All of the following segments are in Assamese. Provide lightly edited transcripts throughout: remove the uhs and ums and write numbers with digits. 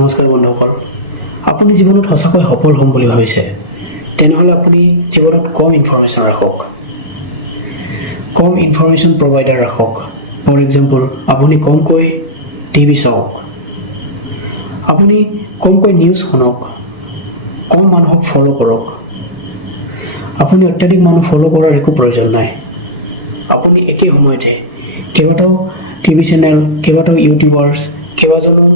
নমস্কাৰ বন্ধুসকল, আপুনি জীৱনত সঁচাকৈ সফল হ'ম বুলি ভাবিছে তেনেহ'লে আপুনি জীৱনত কম ইনফৰমেশ্যন ৰাখক, কম ইনফৰমেশ্যন প্ৰভাইডাৰ ৰাখক। ফৰ এক্সাম্পল, আপুনি কমকৈ টিভি চাওক, আপুনি কমকৈ নিউজ শুনক, কম মানুহক ফ'ল' কৰক। আপুনি অত্যাধিক মানুহ ফ'ল' কৰাৰ একো প্ৰয়োজন নাই। আপুনি একে সময়তে কেইবাটাও টিভি চেনেল, কেইবাটাও ইউটিউবাৰ্ছ, কেইবাজনো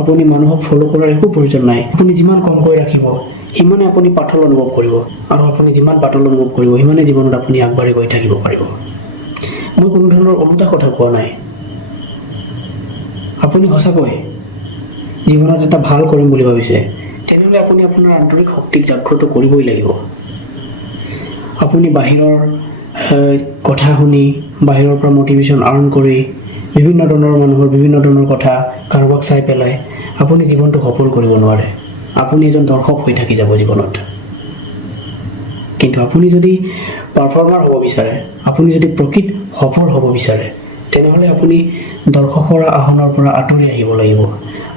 আপুনি মানুহক ফ'ল' কৰাৰ একো প্ৰয়োজন নাই। আপুনি যিমান কমকৈ ৰাখিব সিমানে আপুনি পাতল অনুভৱ কৰিব, আৰু আপুনি যিমান পাতল অনুভৱ কৰিব সিমানে জীৱনত আপুনি আগবাঢ়ি গৈ থাকিব পাৰিব। মই কোনো ধৰণৰ ওলোটা কথা কোৱা নাই। আপুনি সঁচাকৈ জীৱনত এটা ভাল কৰিম বুলি ভাবিছে তেনেহ'লে আপুনি আপোনাৰ আন্তৰিক শক্তিক জাগ্ৰত কৰিবই লাগিব। আপুনি বাহিৰৰ কথা শুনি, বাহিৰৰ পৰা মটিভেশ্যন আৰ্ণ কৰি, বিভিন্ন ধৰণৰ মানুহৰ বিভিন্ন ধৰণৰ কথা কাৰোবাক চাই পেলাই আপুনি জীৱনটো সফল কৰিব নোৱাৰে। আপুনি এজন দৰ্শক হৈ থাকি যাব জীৱনত। কিন্তু আপুনি যদি পাৰফৰ্মাৰ হ'ব বিচাৰে, আপুনি যদি প্ৰকৃত সফল হ'ব বিচাৰে তেনেহ'লে আপুনি দৰ্শকৰ আসনৰ পৰা আঁতৰি আহিব লাগিব।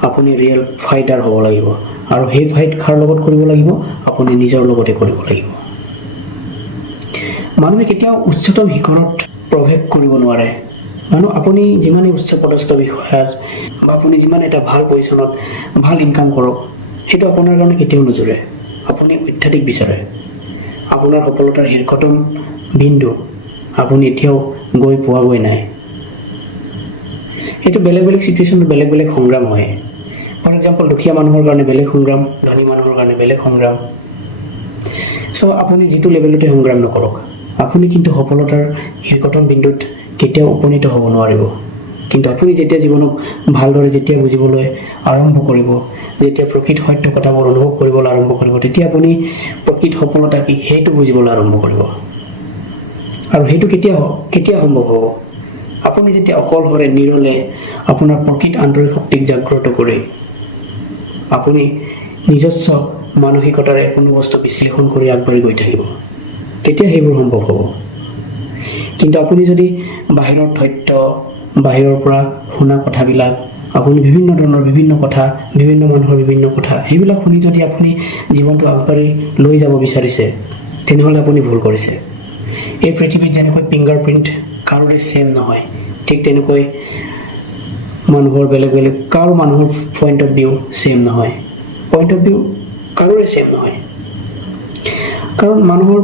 আপুনি ৰিয়েল ফাইটাৰ হ'ব লাগিব, আৰু সেই ফাইট কাৰ লগত কৰিব লাগিব? আপুনি নিজৰ লগতে কৰিব লাগিব। মানুহে কেতিয়াও উচ্চতম শিখৰত প্ৰৱেশ কৰিব নোৱাৰে। আপুনি যিমানেই উচ্চ পদস্থ বিষয়াত বা আপুনি যিমান এটা ভাল পজিশ্যনত ভাল ইনকাম কৰক, সেইটো আপোনাৰ কাৰণে কেতিয়াও নোজোৰে। আপুনি অত্যাধিক বিচাৰে। আপোনাৰ সফলতাৰ শীৰ্ষতম বিন্দু আপুনি এতিয়াও গৈ পোৱাগৈ নাই। এইটো বেলেগ বেলেগ চিটুৱেশ্যনত বেলেগ বেলেগ সংগ্ৰাম হয়। ফৰ এক্সাম্পল, দুখীয়া মানুহৰ কাৰণে বেলেগ সংগ্ৰাম, ধনী মানুহৰ কাৰণে বেলেগ সংগ্ৰাম। চ' আপুনি যিটো লেভেলতে সংগ্ৰাম নকৰক, আপুনি কিন্তু সফলতাৰ শীৰ্ষতম বিন্দুত কেতিয়াও উপনীত হ'ব নোৱাৰিব। কিন্তু আপুনি যেতিয়া জীৱনক ভালদৰে যেতিয়া বুজিবলৈ আৰম্ভ কৰিব, যেতিয়া প্ৰকৃত সত্য কথাবোৰ অনুভৱ কৰিবলৈ আৰম্ভ কৰিব, তেতিয়া আপুনি প্ৰকৃত সফলতা কি সেইটো বুজিবলৈ আৰম্ভ কৰিব। আৰু সেইটো কেতিয়া সম্ভৱ হ'ব? আপুনি যেতিয়া অকলশৰে নিৰলে আপোনাৰ প্ৰকৃত আন্তৰিক শক্তিক জাগ্ৰত কৰি আপুনি নিজস্ব মানসিকতাৰে কোনো বস্তু বিশ্লেষণ কৰি আগবাঢ়ি গৈ থাকিব, তেতিয়া সেইবোৰ সম্ভৱ হ'ব। কিন্তু আপুনি যদি বাহিৰৰ তথ্য, বাহিৰৰ পৰা শুনা কথাবিলাক, আপুনি বিভিন্ন ধৰণৰ বিভিন্ন কথা, বিভিন্ন মানুহৰ বিভিন্ন কথা, সেইবিলাক শুনি যদি আপুনি জীৱনটো আগবাঢ়ি লৈ যাব বিচাৰিছে তেনেহ'লে আপুনি ভুল কৰিছে। এই পৃথিৱীত যেনেকৈ ফিংগাৰ প্ৰিণ্ট কাৰোৰে ছেম নহয়, ঠিক তেনেকৈ মানুহৰ বেলেগ বেলেগ, কাৰো মানুহৰ পইণ্ট অফ ভিউ ছেম নহয়। পইণ্ট অফ ভিউ কাৰোৰে ছেম নহয়, কাৰণ মানুহৰ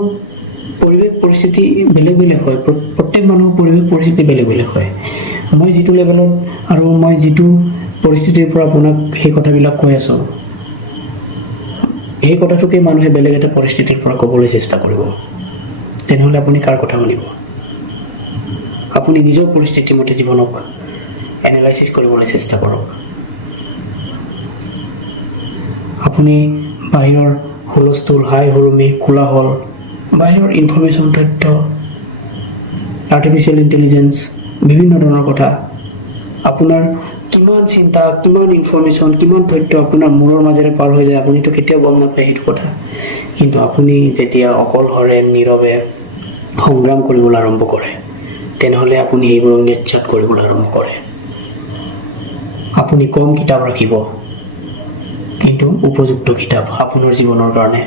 পৰিৱেশ পৰিস্থিতি বেলেগ বেলেগ হয়। প্ৰত্যেক মানুহৰ পৰিৱেশ পৰিস্থিতি বেলেগ বেলেগ হয়। মই যিটো লেভেলত আৰু মই যিটো পৰিস্থিতিৰ পৰা আপোনাক সেই কথাবিলাক কৈ আছোঁ, সেই কথাটোকে মানুহে বেলেগ এটা পৰিস্থিতিৰ পৰা ক'বলৈ চেষ্টা কৰিব, তেনেহ'লে আপুনি কাৰ কথা শুনিব? আপুনি নিজৰ পৰিস্থিতিৰ মতে জীৱনক এনালাইচিছ কৰিবলৈ চেষ্টা কৰক। আপুনি বাহিৰৰ হুলস্থুল, হাই হুৰুমি, কোলাহল, বাহিৰৰ ইনফৰমেশ্যন, তথ্য, আৰ্টিফিচিয়েল ইণ্টেলিজেঞ্চ, বিভিন্ন ধৰণৰ কথা, আপোনাৰ কিমান চিন্তা, কিমান ইনফৰমেশ্যন, কিমান তথ্য আপোনাৰ মূৰৰ মাজেৰে পাৰ হৈ যায় আপুনিতো কেতিয়াও গম নাপায় সেইটো কথা। কিন্তু আপুনি যেতিয়া অকলশৰে নীৰৱে সংগ্ৰাম কৰিবলৈ আৰম্ভ কৰে তেনেহ'লে আপুনি এইবোৰক নিশ্চাত কৰিবলৈ আৰম্ভ কৰে। আপুনি কম কিতাপ ৰাখিব, কিন্তু উপযুক্ত কিতাপ আপোনাৰ জীৱনৰ কাৰণে।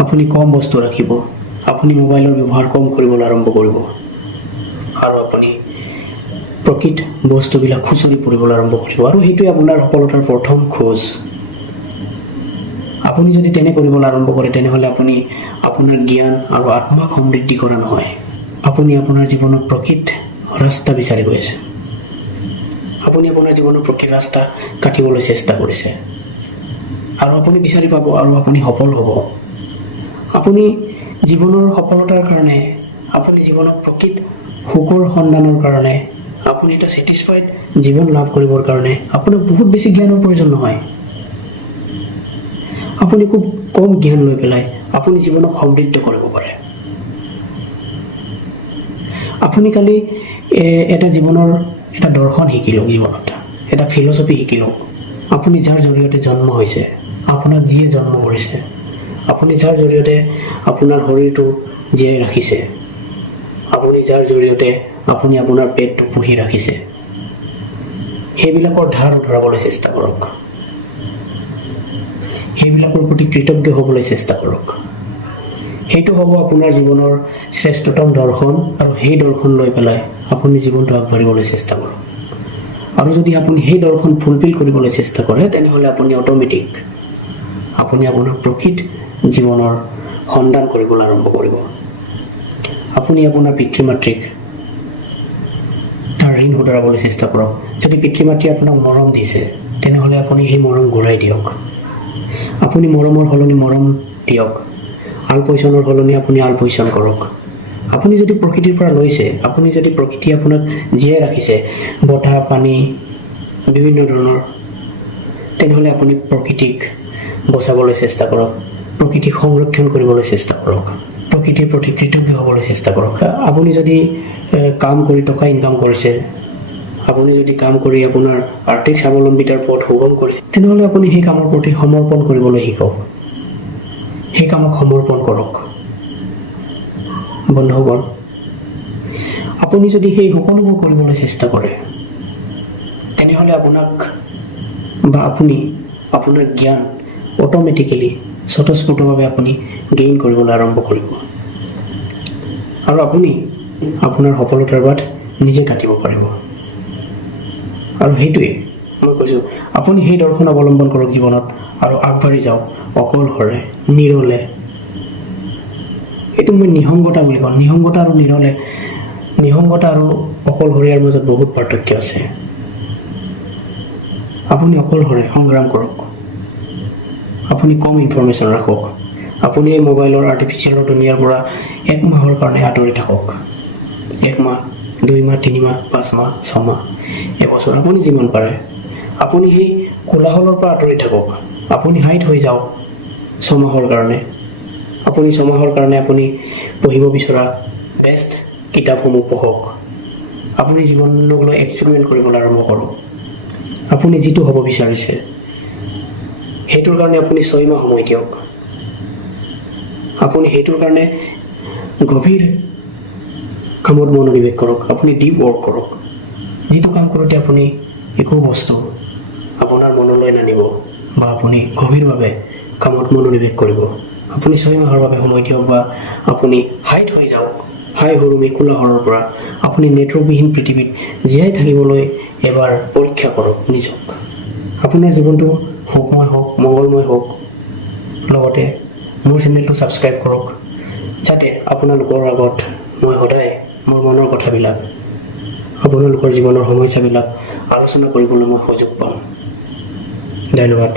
আপুনি কম বস্তু ৰাখিব, আপুনি মোবাইলৰ ব্যৱহাৰ কম কৰিবলৈ আৰম্ভ কৰিব, আৰু আপুনি প্ৰকৃত বস্তুবিলাক খুচৰি পঢ়িবলৈ আৰম্ভ কৰিব, আৰু সেইটোৱে আপোনাৰ সফলতাৰ প্ৰথম খোজ। আপুনি যদি তেনে কৰিবলৈ আৰম্ভ কৰে তেনেহ'লে আপুনি আপোনাৰ জ্ঞান আৰু আত্মাক সমৃদ্ধি কৰা নহয়, আপুনি আপোনাৰ জীৱনত প্ৰকৃত ৰাস্তা বিচাৰি গৈ আছে। আপুনি আপোনাৰ জীৱনৰ প্ৰকৃত ৰাস্তা কাটিবলৈ চেষ্টা কৰিছে, আৰু আপুনি বিচাৰি পাব, আৰু আপুনি সফল হ'ব। আপুনি জীৱনৰ সফলতাৰ কাৰণে, আপুনি জীৱনত প্ৰকৃত সুখৰ সন্ধানৰ কাৰণে, আপুনি এটা ছেটিছফাইড জীৱন লাভ কৰিবৰ কাৰণে আপোনাক বহুত বেছি জ্ঞানৰ প্ৰয়োজন নহয়। আপুনি খুব কম জ্ঞান লৈ পেলাই আপুনি জীৱনক সমৃদ্ধ কৰিব পাৰে। আপুনি খালি এটা জীৱনৰ এটা দৰ্শন শিকি লওক, জীৱনত এটা ফিলচফি শিকি লওক। আপুনি যাৰ জৰিয়তে জন্ম হৈছে, আপোনাক যিয়ে জন্ম কৰিছে, আপুনি যাৰ জৰিয়তে আপোনাৰ শৰীৰটো জীয়াই ৰাখিছে, আপুনি যাৰ জৰিয়তে আপুনি আপোনাৰ পেটটো পুহি ৰাখিছে, সেইবিলাকৰ ধাৰ উতৰাবলৈ চেষ্টা কৰক। সেইবিলাকৰ প্ৰতি কৃতজ্ঞ হ'বলৈ চেষ্টা কৰক। সেইটো হ'ব আপোনাৰ জীৱনৰ শ্ৰেষ্ঠতম দৰ্শন, আৰু সেই দৰ্শন লৈ পেলাই আপুনি জীৱনটো আগবাঢ়িবলৈ চেষ্টা কৰক। আৰু যদি আপুনি সেই দৰ্শন ফুলফিল কৰিবলৈ চেষ্টা কৰে, তেনেহ'লে আপুনি অট'মেটিক আপুনি আপোনাৰ প্ৰকৃত জীৱনৰ সন্ধান কৰিবলৈ আৰম্ভ কৰিব। আপুনি আপোনাৰ পিতৃ মাতৃক তাৰ ঋণ শুধৰাবলৈ চেষ্টা কৰক। যদি পিতৃ মাতৃয়ে আপোনাক মৰম দিছে, তেনেহ'লে আপুনি সেই মৰম ঘূৰাই দিয়ক। আপুনি মৰমৰ সলনি মৰম দিয়ক। আলপৈচানৰ সলনি আপুনি আলপৈচান কৰক। আপুনি যদি প্ৰকৃতিৰ পৰা লৈছে, আপুনি যদি প্ৰকৃতিয়ে আপোনাক জীয়াই ৰাখিছে, বতাহ পানী বিভিন্ন ধৰণৰ, তেনেহ'লে আপুনি প্ৰকৃতিক বচাবলৈ চেষ্টা কৰক। প্ৰকৃতিক সংৰক্ষণ কৰিবলৈ চেষ্টা কৰক। প্ৰকৃতিৰ প্ৰতি কৃতজ্ঞ হ'বলৈ চেষ্টা কৰক। আপুনি যদি কাম কৰি টকা ইনকাম কৰিছে, আপুনি যদি কাম কৰি আপোনাৰ আৰ্থিক স্বাৱলম্বিতাৰ পথ সুগম কৰিছে, তেনেহ'লে আপুনি সেই কামৰ প্ৰতি সমৰ্পণ কৰিবলৈ শিকক। সেই কামক সমৰ্পণ কৰক। বন্ধুসকল, আপুনি যদি সেই সকলোবোৰ কৰিবলৈ চেষ্টা কৰে, তেনেহ'লে আপোনাক বা আপুনি আপোনাৰ জ্ঞান অট'মেটিকেলি স্বতঃস্ফূৰ্তভাৱে আপুনি গেইন কৰিবলৈ আৰম্ভ কৰিব। আৰু আপুনি আপোনাৰ সফলতাৰ বাট নিজে কাটিব পাৰিব। আৰু সেইটোৱে মই কৈছোঁ, আপুনি সেই দৰ্শন অৱলম্বন কৰক জীৱনত আৰু আগবাঢ়ি যাওক অকলশৰে, নিৰলে। এইটো মই নিসংগতা বুলি কওঁ। নিসংগতা আৰু নিৰলে, নিসংগতা আৰু অকলশৰীয়াৰ মাজত বহুত পাৰ্থক্য আছে। আপুনি অকলশৰে সংগ্ৰাম কৰক। আপুনি কম ইনফৰমেশ্যন ৰাখক। আপুনি এই মোবাইলৰ আৰ্টিফিচিয়েলৰ দুনিয়াৰ পৰা 1 মাহৰ কাৰণে আঁতৰি থাকক। 1 মাহ, 2 মাহ, 3 মাহ, 5 মাহ, 6 মাহ, এবছৰ, আপুনি যিমান পাৰে। আপুনি সেই কোলাহলৰ পৰা আঁতৰি থাকক। আপুনি হাইট হৈ যাওক 6 মাহৰ কাৰণে। আপুনি 6 মাহৰ কাৰণে আপুনি পঢ়িব বিচৰা বেষ্ট কিতাপসমূহ পঢ়ক। আপুনি জীৱনক লৈ এক্সপেৰিমেণ্ট কৰিবলৈ আৰম্ভ কৰক। আপুনি যিটো হ'ব বিচাৰিছে, সেইটোৰ কাৰণে আপুনি 6 মাহ সময় দিয়ক। আপুনি সেইটোৰ কাৰণে গভীৰ কামত মনোনিৱেশ কৰক। আপুনি ডিপ ৱৰ্ক কৰক। যিটো কাম কৰোঁতে আপুনি একো বস্তু আপোনাৰ মনলৈ নানিব, বা আপুনি গভীৰভাৱে কামত মনোনিৱেশ কৰিব। আপুনি 6 মাহৰ বাবে সময় দিয়ক, বা আপুনি হাইট হৈ যাওক হাই হুৰুমি কোলাহলৰ পৰা। আপুনি নেটৱৰ্কবিহীন পৃথিৱীত জীয়াই থাকিবলৈ এবাৰ পৰীক্ষা কৰক নিজক। আপোনাৰ জীৱনটো সুখময় হওক, মংগলময় হওক। লগতে মোৰ চেনেলটো ছাবস্ক্ৰাইব কৰক, যাতে আপোনালোকৰ আগত মই সদায় মোৰ মনৰ কথাবিলাক, আপোনালোকৰ জীৱনৰ সমস্যাবিলাক আলোচনা কৰিবলৈ মই সুযোগ পাম। ধন্যবাদ।